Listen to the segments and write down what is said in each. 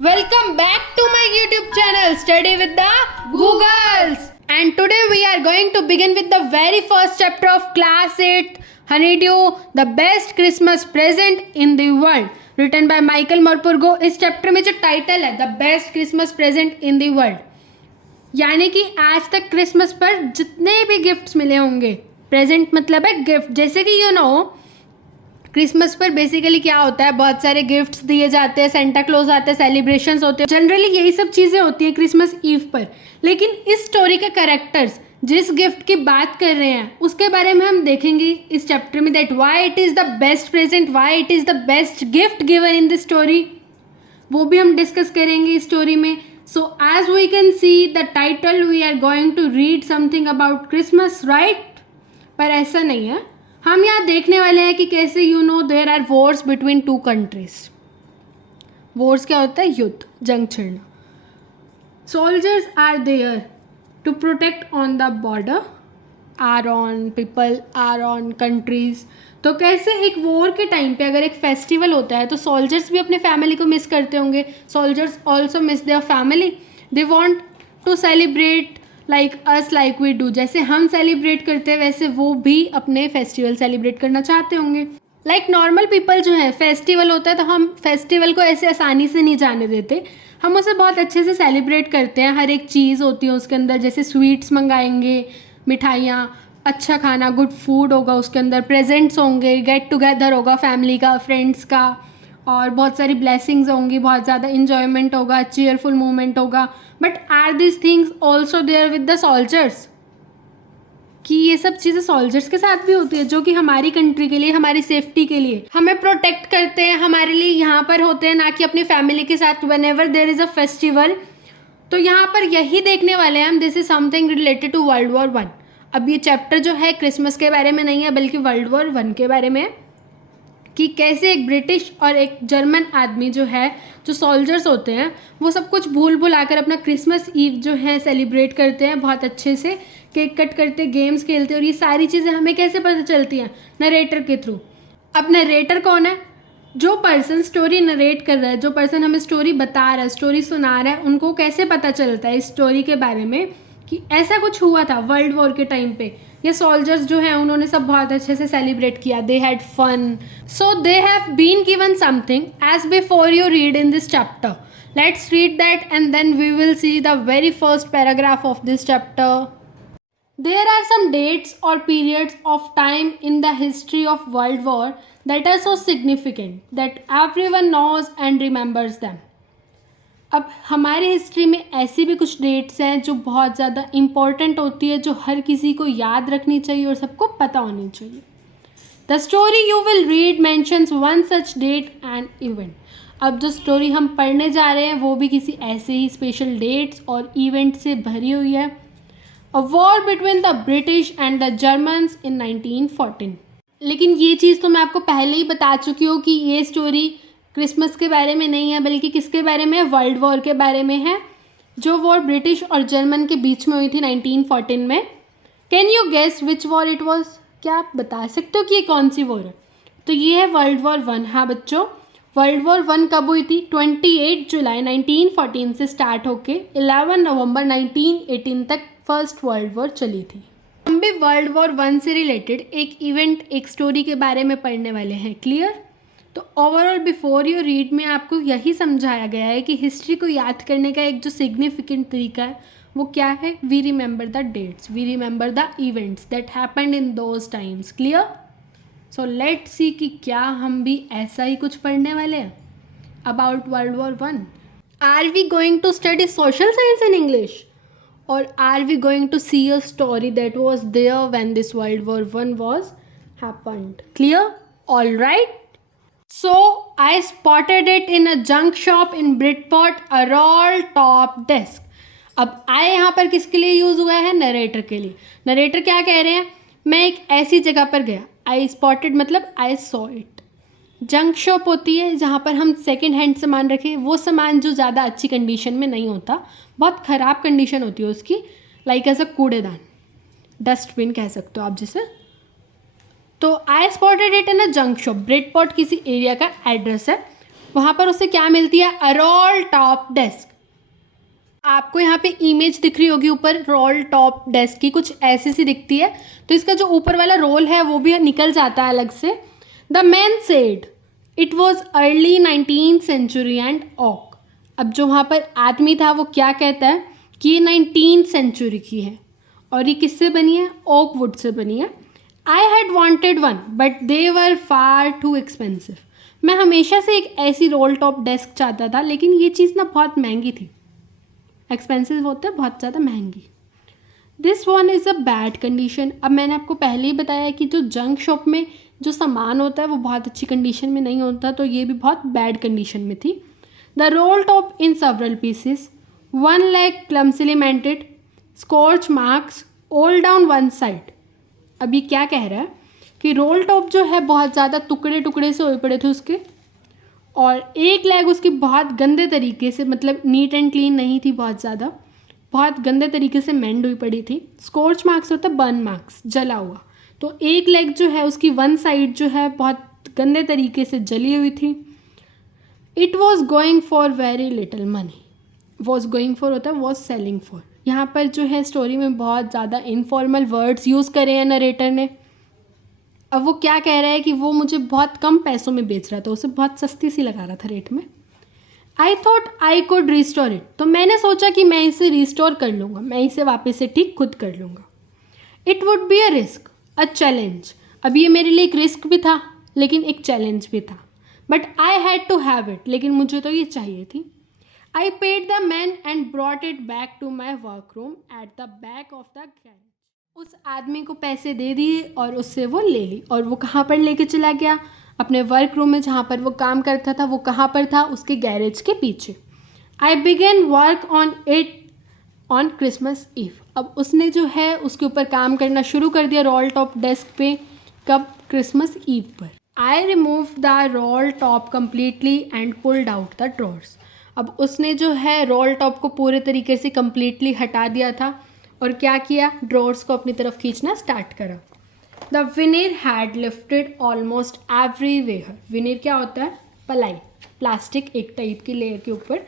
Welcome back to my YouTube channel Study with the Googles. And today we are going to begin with the very first chapter of Class 8 Honeydew, the best Christmas present in the world, written by Michael Morpurgo. इस chapter में जो title है the best Christmas present in the world, यानी कि आज तक Christmas पर जितने भी गिफ्ट्स मिले होंगे, प्रेजेंट मतलब है गिफ्ट, जैसे कि क्रिसमस पर बेसिकली क्या होता है, बहुत सारे गिफ्ट्स दिए जाते हैं, सेंटा क्लॉज आते हैं, सेलिब्रेशंस होते हैं, जनरली यही सब चीज़ें होती हैं क्रिसमस ईव पर। लेकिन इस स्टोरी के कैरेक्टर्स जिस गिफ्ट की बात कर रहे हैं उसके बारे में हम देखेंगे इस चैप्टर में, that why it is the best present, why it is the best gift given in the story, वो भी हम डिस्कस करेंगे इस स्टोरी में। So as we can see the title we are going to read something about Christmas, right? पर ऐसा नहीं है, हम यहाँ देखने वाले हैं कि कैसे there are wars between two countries. Wars क्या होता है? युद्ध, जंग छिड़ना। Soldiers are there to protect on the border, are on people, are on countries. तो कैसे एक वॉर के टाइम पे अगर एक फेस्टिवल होता है तो सोल्जर्स भी अपने फैमिली को मिस करते होंगे। Soldiers also miss their family, they want to celebrate like us like we do, जैसे हम सेलिब्रेट करते हैं वैसे वो भी अपने फेस्टिवल सेलिब्रेट करना चाहते होंगे। लाइक नॉर्मल पीपल जो है, फेस्टिवल होता है तो हम फेस्टिवल को ऐसे आसानी से नहीं जाने देते, हम उसे बहुत अच्छे से सेलिब्रेट करते हैं। हर एक चीज़ होती है उसके अंदर, जैसे स्वीट्स मंगाएंगे, मिठाइयाँ, अच्छा खाना, गुड फूड होगा उसके अंदर, प्रेजेंट्स होंगे, गेट टुगेदर होगा फैमिली का, फ्रेंड्स का, और बहुत सारी ब्लेसिंग्स होंगी, बहुत ज़्यादा इन्जॉयमेंट होगा, चीयरफुल मूवमेंट होगा। But are this things also there with the soldiers, कि ये सब चीज़ें सोल्जर्स के साथ भी होती है, जो कि हमारी कंट्री के लिए, हमारी सेफ्टी के लिए हमें प्रोटेक्ट करते हैं, हमारे लिए यहाँ पर होते हैं, ना कि अपनी फैमिली के साथ whenever there is a festival. तो यहाँ पर यही देखने वाले हैं हम, this is something related to World war One. अब ये चैप्टर जो है क्रिसमस के बारे में नहीं है बल्कि वर्ल्ड वॉर वन के बारे में है, कि कैसे एक ब्रिटिश और एक जर्मन आदमी जो है, जो सोल्जर्स होते हैं, वो सब कुछ भूल भुलाकर अपना क्रिसमस ईव जो है सेलिब्रेट करते हैं बहुत अच्छे से, केक कट करते, गेम्स खेलते, और ये सारी चीज़ें हमें कैसे पता चलती हैं? नरेटर के थ्रू। अब नरेटर कौन है? जो पर्सन स्टोरी नरेट कर रहा है, जो पर्सन हमें स्टोरी बता रहा है, स्टोरी सुना रहा है, उनको कैसे पता चलता है इस स्टोरी के बारे में कि ऐसा कुछ हुआ था वर्ल्ड वॉर के टाइम पे। ये सोल्जर्स जो हैं उन्होंने सब बहुत अच्छे से सेलिब्रेट किया, they had fun, so they have been given something as before you read in this chapter. Let's read that and then we will see the very first paragraph of this chapter. There are some dates or periods of time in the history of World War that are so significant that everyone knows and remembers them. अब हमारी history में ऐसी भी कुछ dates हैं जो बहुत ज़्यादा इम्पॉर्टेंट होती है, जो हर किसी को याद रखनी चाहिए और सबको पता होनी चाहिए. The story you will read mentions one such date and event. अब जो स्टोरी हम पढ़ने जा रहे हैं वो भी किसी ऐसे ही स्पेशल डेट्स और इवेंट से भरी हुई है. A war between the British and the Germans in 1914. लेकिन ये चीज़ तो मैं आपको पहले ही बता चुकी हूँ कि ये स्टोरी क्रिसमस के बारे में नहीं है बल्कि किसके बारे में है? वर्ल्ड वॉर के बारे में है, जो वॉर ब्रिटिश और जर्मन के बीच में हुई थी 1914 में. Can you guess which war it was? क्या आप बता सकते हो कि ये कौन सी वॉर है? तो ये है वर्ल्ड वॉर वन. हाँ बच्चों, वर्ल्ड वॉर वन कब हुई थी? 28 जुलाई 1914 से स्टार्ट होके 11 नवंबर 1918 तक फर्स्ट वर्ल्ड वॉर चली थी. हम भी वर्ल्ड वॉर वन से रिलेटेड एक इवेंट, एक स्टोरी के बारे में पढ़ने वाले हैं. क्लियर? तो ओवरऑल बिफोर यू रीड में आपको यही समझाया गया है कि हिस्ट्री को याद करने का एक जो सिग्निफिकेंट तरीका है वो क्या है? We remember the dates, we remember the events that happened in those times. Clear? So let's see कि क्या हम भी ऐसा ही कुछ पढ़ने वाले हैं about world war one. Are we going to study social science in English? Or are we going to see a story that was there when this World War I was happened? Clear? All right. So I spotted it in a junk shop in Bridport, a roll top desk. अब I यहाँ पर किसके लिए use हुआ है? Narrator के लिए. Narrator क्या कह रहे हैं? मैं एक ऐसी जगह पर गया. I spotted मतलब I saw it. Junk shop होती है जहाँ पर हम सेकेंड हैंड सामान रखें, वो सामान जो ज़्यादा अच्छी कंडीशन में नहीं होता, बहुत ख़राब कंडीशन होती है उसकी, लाइक एज अ कूड़ेदान, डस्टबिन कह सकते हो आप जिसे. तो आई spotted it in a junk shop. Bridport किसी एरिया का एड्रेस है. वहाँ पर उसे क्या मिलती है, अ रोल टॉप डेस्क। आपको यहाँ पे इमेज दिख रही होगी ऊपर रोल टॉप डेस्क की, कुछ ऐसी सी दिखती है। तो इसका जो ऊपर वाला रोल है वो भी निकल जाता है अलग से। The man said it was early 19th century and oak. अब जो वहाँ पर आदमी था वो क्या कहता है कि ये 19th सेंचुरी की है और ये किससे बनी है, ओक वुड से बनी है। I had wanted one but they were far too expensive. मैं हमेशा से एक ऐसी रोल टॉप डेस्क चाहता था, लेकिन ये चीज़ ना बहुत महंगी थी। एक्सपेंसिव होता है बहुत ज़्यादा महंगी। This one is a bad condition. अब मैंने आपको पहले ही बताया कि जो जंक शॉप में जो सामान होता है वो बहुत अच्छी कंडीशन में नहीं होता, तो ये भी बहुत बैड कंडीशन में थी। The roll top in several pieces, one leg clumsily mended, scorch marks all down one side. अभी क्या कह रहा है कि रोल टॉप जो है बहुत ज़्यादा टुकड़े टुकड़े से हुए पड़े थे उसके, और एक लेग उसकी बहुत गंदे तरीके से, मतलब नीट एंड क्लीन नहीं थी, बहुत ज़्यादा बहुत गंदे तरीके से मेंड हुई पड़ी थी। स्कॉर्च मार्क्स होता है बर्न मार्क्स, जला हुआ। तो एक लेग जो है उसकी वन साइड जो है बहुत गंदे तरीके से जली हुई थी। It was going for very little money. Was going for होता है वॉज सेलिंग फॉर। यहाँ पर जो है स्टोरी में बहुत ज़्यादा इनफॉर्मल वर्ड्स यूज़ करे हैं नरेटर ने। अब वो क्या कह रहा है कि वो मुझे बहुत कम पैसों में बेच रहा था, उसे बहुत सस्ती सी लगा रहा था रेट में। I thought I could restore it. तो मैंने सोचा कि मैं इसे रिस्टोर कर लूँगा, मैं इसे वापस से ठीक खुद कर लूँगा। It would be a risk, a challenge. अब ये मेरे लिए एक रिस्क भी था लेकिन एक चैलेंज भी था। But I had to have it, लेकिन मुझे तो ये चाहिए थी। I paid the man and brought it back to my work room at the back of the garage. उस आदमी को पैसे दे दिए और उससे वो ले ली, और वो कहाँ पर लेके चला गया, अपने वर्क रूम में जहाँ पर वो काम करता था। वो कहाँ पर था, उसके गैरेज के पीछे। I begin work on it on Christmas Eve. अब उसने जो है उसके ऊपर काम करना शुरू कर दिया रोल टॉप डेस्क पे। कब, क्रिसमस ईव पर। I remove the roll top completely and pulled out the drawers. अब उसने जो है रोल टॉप को पूरे तरीके से कम्प्लीटली हटा दिया था और क्या किया, ड्रॉर्स को अपनी तरफ खींचना स्टार्ट करा। The veneer had lifted almost everywhere. Veneer क्या होता है, पलाई, प्लास्टिक एक टाइप की लेयर के ऊपर।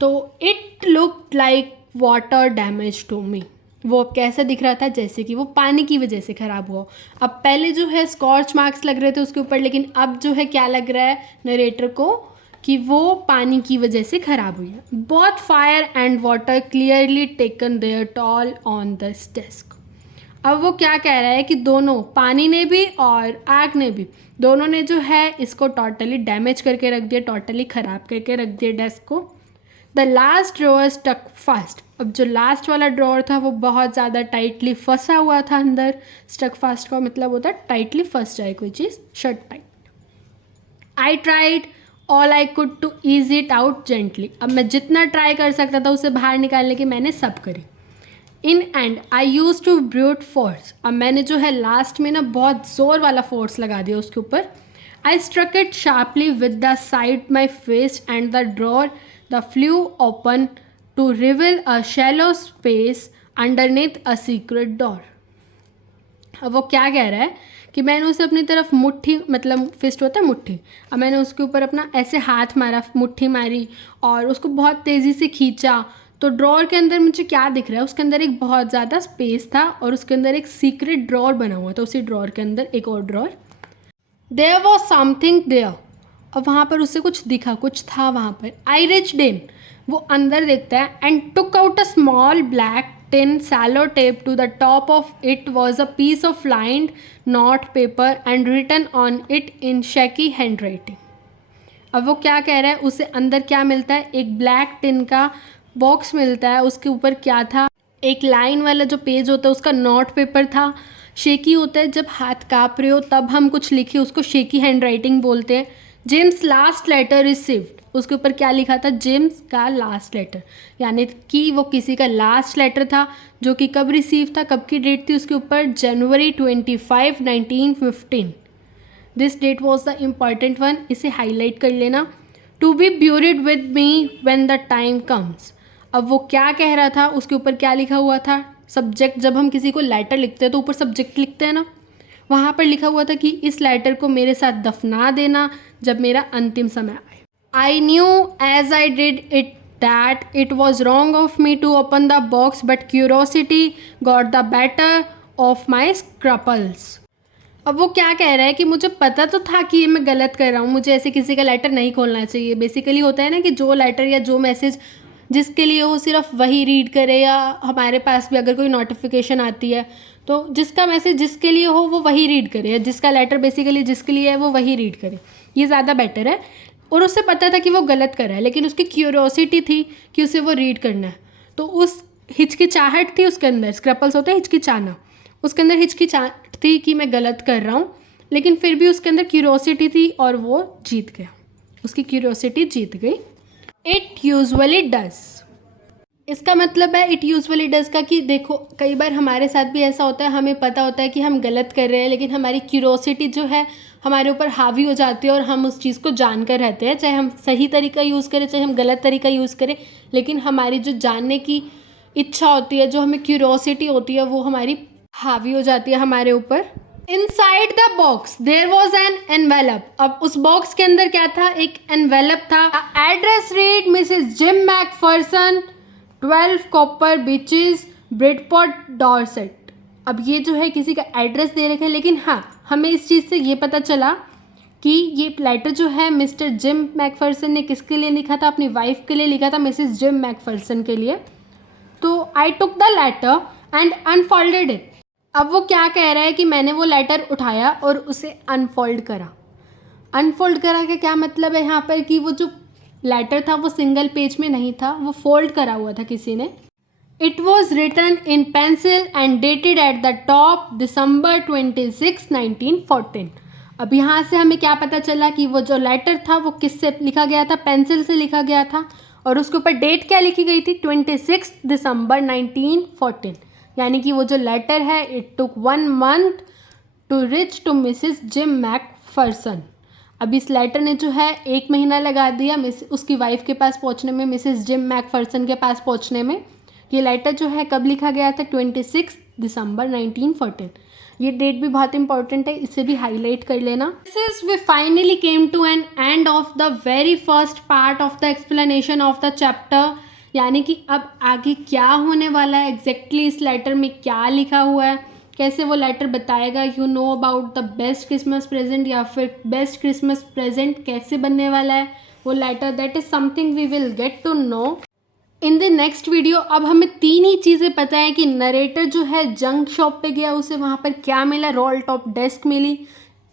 तो it look like water damage to me. वो अब कैसा दिख रहा था, जैसे कि वो पानी की वजह से ख़राब हुआ। अब पहले जो है स्कॉर्च मार्क्स लग रहे थे उसके ऊपर, लेकिन अब जो है क्या लग रहा है नरेटर को कि वो पानी की वजह से ख़राब हुई है। Both fire and water clearly taken their toll on this desk. अब वो क्या कह रहा है कि दोनों, पानी ने भी और आग ने भी, दोनों ने जो है इसको टोटली डैमेज करके रख दिया, टोटली ख़राब करके रख दिया डेस्क को। The last drawer stuck fast. अब जो लास्ट वाला ड्रॉअर था वो बहुत ज़्यादा टाइटली फंसा हुआ था अंदर। स्टक फास्ट का मतलब होता है टाइटली फंस जाए कोई चीज़, shut tight. I tried all I could to ease it out gently. अब मैं जितना ट्राई कर सकता था उसे बाहर निकालने की मैंने सब करी। In end I use to brute force. अब मैंने जो है लास्ट में ना बहुत ज़ोर वाला फोर्स लगा दिया उसके ऊपर। I struck it sharply with the side my face and the drawer the flew open to reveal a shallow space underneath a secret door. अब वो क्या कह रहा है कि मैंने उसे अपनी तरफ मुट्ठी, मतलब फिस्ट होता है मुट्ठी, अब मैंने उसके ऊपर अपना ऐसे हाथ मारा, मुट्ठी मारी और उसको बहुत तेज़ी से खींचा। तो ड्रॉर के अंदर मुझे क्या दिख रहा है, उसके अंदर एक बहुत ज़्यादा स्पेस था और उसके अंदर एक सीक्रेट ड्रॉर बना हुआ था। उसी ड्रॉर के अंदर एक और drawer. There was something there. अब वहाँ पर उससे कुछ दिखा, कुछ था वहाँ पर। आई रिच्ड इन। वो अंदर देखता है and took out a small black tin sallow tape to the top of it was a piece of lined note paper and written on it in shaky handwriting. अब वो क्या कह रहा है, उसे अंदर क्या मिलता है, एक ब्लैक टिन का बॉक्स मिलता है। उसके ऊपर क्या था, एक लाइन वाला जो पेज होता है उसका नोट पेपर था। शेकी होता है, जब हाथ काँप रहे हो तब हम कुछ लिखे उसको शेकी हैंड राइटिंग बोलते हैं। जेम्स लास्ट लेटर रिसीव्ड, उसके ऊपर क्या लिखा था, जेम्स का लास्ट लेटर, यानी कि वो किसी का लास्ट लेटर था जो कि कब रिसीव था, कब की डेट थी उसके ऊपर, जनवरी 25, 1915। This date was the important one, इसे हाईलाइट कर लेना। To be buried with me when the time comes. अब वो क्या कह रहा था, उसके ऊपर क्या लिखा हुआ था, सब्जेक्ट। जब हम किसी को लेटर लिखते हैं तो ऊपर सब्जेक्ट लिखते हैं ना, वहाँ पर लिखा हुआ था कि इस लेटर को मेरे साथ दफना देना जब मेरा अंतिम समय आए। I knew as I did it that it was wrong of me to open the box, but curiosity got the better of my scruples. अब वो क्या कह रहा है कि मुझे पता तो था कि ये मैं गलत कर रहा हूँ, मुझे ऐसे किसी का लेटर नहीं खोलना चाहिए. बेसिकली होता है ना कि जो लेटर या जो मैसेज जिसके लिए हो सिर्फ वही रीड करे, या हमारे पास भी अगर कोई नोटिफिकेशन आती है तो जिसका मैसेज जिसके लिए हो वो वही रीड करे, या जिसका लेटर बेसिकली जिसके लिए है वो वही रीड करे, ये ज़्यादा बेटर है. और उसे पता था कि वो गलत कर रहा है, लेकिन उसकी क्यूरियोसिटी थी कि उसे वो रीड करना है. तो उस हिचकिचाहट थी उसके अंदर, स्क्रपल्स होता है हिचकिचाना, उसके अंदर हिचकिचाहट थी कि मैं गलत कर रहा हूँ, लेकिन फिर भी उसके अंदर क्यूरियोसिटी थी और वो जीत गया, उसकी क्यूरियोसिटी जीत गई. इट यूजुअली डज, इसका मतलब है इट यूजुअली डज का कि देखो कई बार हमारे साथ भी ऐसा होता है, हमें पता होता है कि हम गलत कर रहे हैं, लेकिन हमारी क्यूरियोसिटी जो है हमारे ऊपर हावी हो जाती है और हम उस चीज़ को जान कर रहते हैं, चाहे हम सही तरीका यूज़ करें चाहे हम गलत तरीका यूज़ करें, लेकिन हमारी जो जानने की इच्छा होती है, जो हमें क्यूरियोसिटी होती है, वो हमारी हावी हो जाती है हमारे ऊपर. Inside the box there was an envelope. अब उस बॉक्स के अंदर क्या था, एक एनवेलप था. Address read Mrs Jim Macpherson 12 copper beaches Bridport Dorset. अब ये जो है किसी का एड्रेस दे रखा है, लेकिन हाँ हमें इस चीज़ से ये पता चला कि ये लेटर जो है मिस्टर जिम मैकफर्सन ने किसके लिए लिखा था, अपनी वाइफ के लिए लिखा था, मिसेस जिम मैकफर्सन के लिए. तो I took the letter and unfolded it. अब वो क्या कह रहा है कि मैंने वो लेटर उठाया और उसे अनफोल्ड करा. अनफोल्ड करा का क्या मतलब है यहाँ पर कि वो जो लेटर था वो सिंगल पेज में नहीं था, वो फोल्ड करा हुआ था किसी ने. It was written in pencil and dated at the top December 26, 1914. अब यहाँ से हमें क्या पता चला कि वो जो लेटर था वो किससे लिखा गया था, पेंसिल से लिखा गया था, और उसके ऊपर डेट क्या लिखी गई थी, 26 December 1914. यानी कि वो जो लेटर है it took 1 month to reach to Mrs Jim McPherson. अब इस लेटर ने जो है 1 महीना लगा दिया उसकी वाइफ के पास पहुंचने में, मिसेस जिम मैकफर्सन के पास पहुंचने में. ये लेटर जो है कब लिखा गया था, 26 December 1914. ये डेट भी बहुत इंपॉर्टेंट है, इसे भी हाईलाइट कर लेना. This is we finally came to an end of the very first part of the explanation of the chapter. यानी कि अब आगे क्या होने वाला है, एग्जैक्टली इस लेटर में क्या लिखा हुआ है, कैसे वो लेटर बताएगा you know about the best Christmas present, या फिर बेस्ट क्रिसमस प्रेजेंट कैसे बनने वाला है वो letter. That is something we will get to know in the next video. अब हमें 3 ही चीज़ें पता है कि नरेटर जो है जंक शॉप पे गया, उसे वहाँ पर क्या मिला, रोल टॉप डेस्क मिली.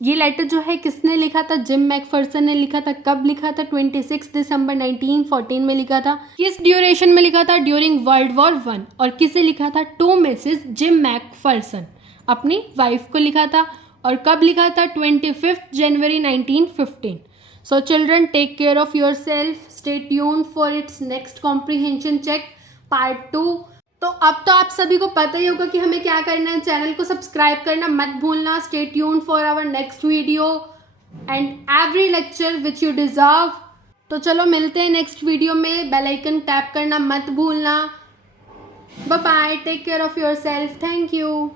ये लेटर जो है किसने लिखा था, जिम मैकफर्सन ने लिखा था. कब लिखा था, 26 December 1914 में लिखा था. किस ड्यूरेशन में लिखा था, ड्यूरिंग World War I. और किसे लिखा था, टू मिसेस जिम मैकफर्सन, अपनी वाइफ को लिखा था. और कब लिखा था, 25 January 1915. So children, take care of yourself. Stay tuned for its next comprehension check part 2. तो अब तो आप सभी को पता ही होगा कि हमें क्या करना है, चैनल को सब्सक्राइब करना मत भूलना. Stay tuned for our next video and every lecture which you deserve. तो चलो मिलते हैं नेक्स्ट वीडियो में. बेल आइकन टैप करना मत भूलना. Bye bye, take care of yourself. Thank you.